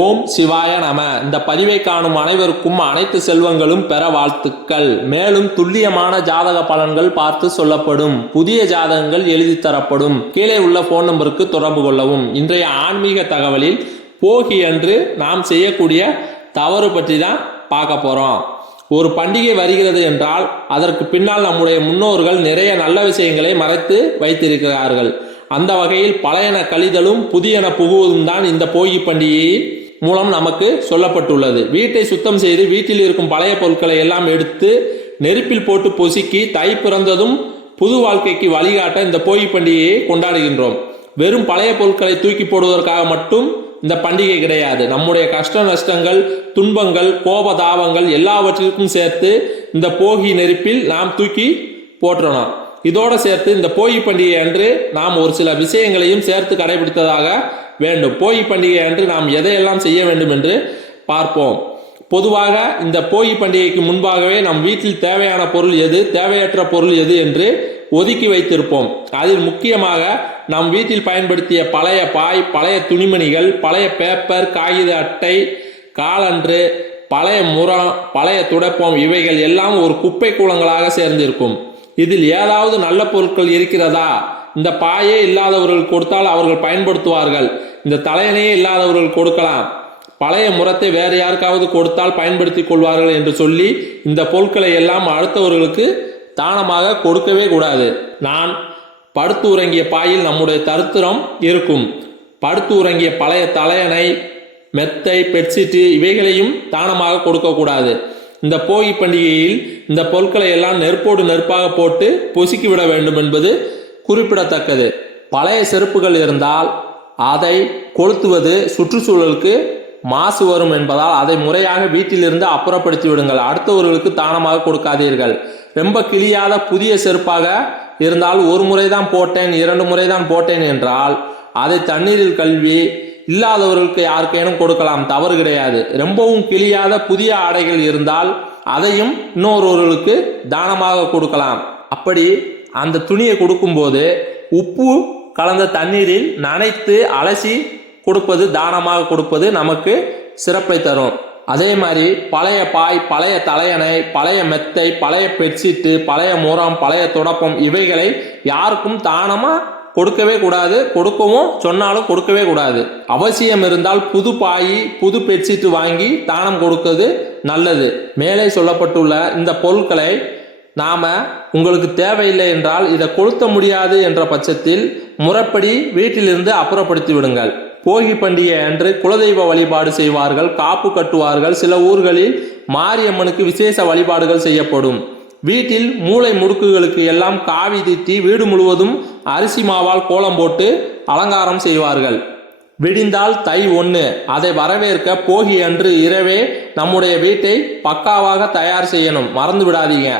ஓம் சிவாய நம. இந்த பதிவை காணும் அனைவருக்கும் அனைத்து செல்வங்களும் பெற வாழ்த்துக்கள். மேலும் துல்லியமான ஜாதக பலன்கள் பார்த்து சொல்லப்படும். புதிய ஜாதகங்கள் எழுதி தரப்படும். கீழே உள்ள போன் நம்பருக்கு தொடர்பு கொள்ளவும். இன்றைய ஆன்மீக தகவலில் போகி அன்று நாம் செய்யக்கூடிய தவறு பற்றி தான் பார்க்க போறோம். ஒரு பண்டிகை வருகிறது என்றால் அதற்கு பின்னால் நம்முடைய முன்னோர்கள் நிறைய நல்ல விஷயங்களை மறைத்து வைத்திருக்கிறார்கள். அந்த வகையில் பழையன கழிதலும் புதியன புகுவதும் தான் இந்த போகி பண்டிகையின் மூலம் நமக்கு சொல்லப்பட்டுள்ளது. வீட்டை சுத்தம் செய்து வீட்டில் இருக்கும் பழைய பொருட்களை எல்லாம் எடுத்து நெருப்பில் போட்டு பொசுக்கி தை பிறந்ததும் புது வாழ்க்கைக்கு வழிகாட்ட இந்த போகி பண்டிகையை கொண்டாடுகின்றோம். வெறும் பழைய பொருட்களை தூக்கி போடுவதற்காக மட்டும் இந்த பண்டிகை கிடையாது. நம்முடைய கஷ்ட நஷ்டங்கள், துன்பங்கள், கோபதாபங்கள் எல்லாவற்றிற்கும் சேர்த்து இந்த போகி நெருப்பில் நாம் தூக்கி போற்றணும். இதோடு சேர்த்து இந்த போகி பண்டிகை அன்று நாம் ஒரு சில விஷயங்களையும் சேர்த்து கடைபிடித்ததாக வேண்டும். போகி பண்டிகை அன்று நாம் எதையெல்லாம் செய்ய வேண்டும் என்று பார்ப்போம். பொதுவாக இந்த போகி பண்டிகைக்கு முன்பாகவே நம் வீட்டில் தேவையான பொருள் எது, தேவையற்ற பொருள் எது என்று ஒதுக்கி வைத்திருப்போம். அதில் முக்கியமாக நம் வீட்டில் பயன்படுத்திய பழைய பாய், பழைய துணிமணிகள், பழைய பேப்பர், காகித அட்டை, காலன்று, பழைய முறம், பழைய துடைப்பம் இவைகள் எல்லாம் ஒரு குப்பை கூலங்களாக சேர்ந்திருக்கும். இதில் ஏதாவது நல்ல பொருட்கள் இருக்கிறதா? இந்த பாயே இல்லாதவர்கள் கொடுத்தால் அவர்கள் பயன்படுத்துவார்கள். இந்த தலையணையே இல்லாதவர்கள் கொடுக்கலாம். பழைய முறத்தை வேறு யாருக்காவது கொடுத்தால் பயன்படுத்தி கொள்வார்கள் என்று சொல்லி இந்த பொருட்களை எல்லாம் அடுத்தவர்களுக்கு தானமாக கொடுக்கவே கூடாது. நான் படுத்து உறங்கிய பாயில் நம்முடைய தரித்திரம் இருக்கும். படுத்து உறங்கிய பழைய தலையணை, மெத்தை, பெட்ஷீட்டு இவைகளையும் தானமாக கொடுக்கக்கூடாது. இந்த போகி பண்டிகையில் இந்த பொருட்களை எல்லாம் நெருப்போடு நெருப்பாக போட்டு பொசுக்கி விட வேண்டும் என்பது குறிப்பிடத்தக்கது. பழைய செருப்புகள் இருந்தால் அதை கொளுத்துவது சுற்றுச்சூழலுக்கு மாசு வரும் என்பதால் அதை முறையாக வீட்டிலிருந்து அப்புறப்படுத்தி விடுங்கள். அடுத்தவர்களுக்கு தானமாக கொடுக்காதீர்கள். ரொம்ப கிழியாத புதிய செருப்பாக இருந்தால் ஒரு முறை தான் போட்டேன், 2 முறை தான் போட்டேன் என்றால் அதை தண்ணீரில் கழுவி இல்லாதவர்களுக்கு யாருக்கேனும் கொடுக்கலாம், தவறு கிடையாது. ரொம்பவும் கிழியாத புதிய ஆடைகள் இருந்தால் அதையும் இன்னொருவர்களுக்கு தானமாக கொடுக்கலாம். அப்படி அந்த துணியை கொடுக்கும்போது உப்பு கலந்த தண்ணீரில் நனைத்து அலசி கொடுப்பது, தானமாக கொடுப்பது நமக்கு சிறப்பை தரும். அதே மாதிரி பழைய பாய், பழைய தலையணை, பழைய மெத்தை, பழைய பெட்ஷீட்டு, பழைய முறம், பழைய துடப்பம் இவைகளை யாருக்கும் தானமாக கொடுக்கவே கூடாது. கொடுக்கவும் சொன்னாலும் கொடுக்கவே கூடாது. அவசியம் இருந்தால் புது பாய், புது பெட்ஷீட் வாங்கி தானம் கொடுக்கிறது நல்லது. மேலே சொல்லப்பட்டுள்ள இந்த பொருட்களை நாம உங்களுக்கு தேவையில்லை என்றால் இதை கொளுத்த முடியாது என்ற பட்சத்தில் முறைப்படி வீட்டிலிருந்து அப்புறப்படுத்தி விடுங்கள். போகி பண்டிகை அன்று குலதெய்வ வழிபாடு செய்வார்கள், காப்பு கட்டுவார்கள். சில ஊர்களில் மாரியம்மனுக்கு விசேஷ வழிபாடுகள் செய்யப்படும். வீட்டில் மூளை முடுக்குகளுக்கு எல்லாம் காவி தீட்டி வீடு முழுவதும் அரிசி மாவால் கோலம் போட்டு அலங்காரம் செய்வார்கள். விடிந்தால் தை 1 அதை வரவேற்க போகி அன்று இரவே நம்முடைய வீட்டை பக்காவாக தயார் செய்யணும், மறந்து விடாதீங்க.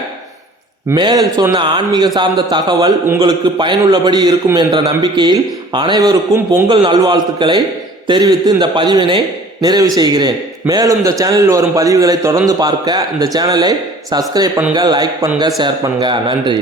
மேல் சொன்ன ஆன்மீக சார்ந்த தகவல் உங்களுக்கு பயனுள்ளபடி இருக்கும் என்ற நம்பிக்கையில் அனைவருக்கும் பொங்கல் நல்வாழ்த்துக்களை தெரிவித்து இந்த பதிவினை நிறைவு செய்கிறேன். மேலும் இந்த சேனலில் வரும் பதிவுகளை தொடர்ந்து பார்க்க இந்த சேனலை சப்ஸ்கிரைப் பண்ணுங்க, லைக் பண்ணுங்க, ஷேர் பண்ணுங்க. நன்றி.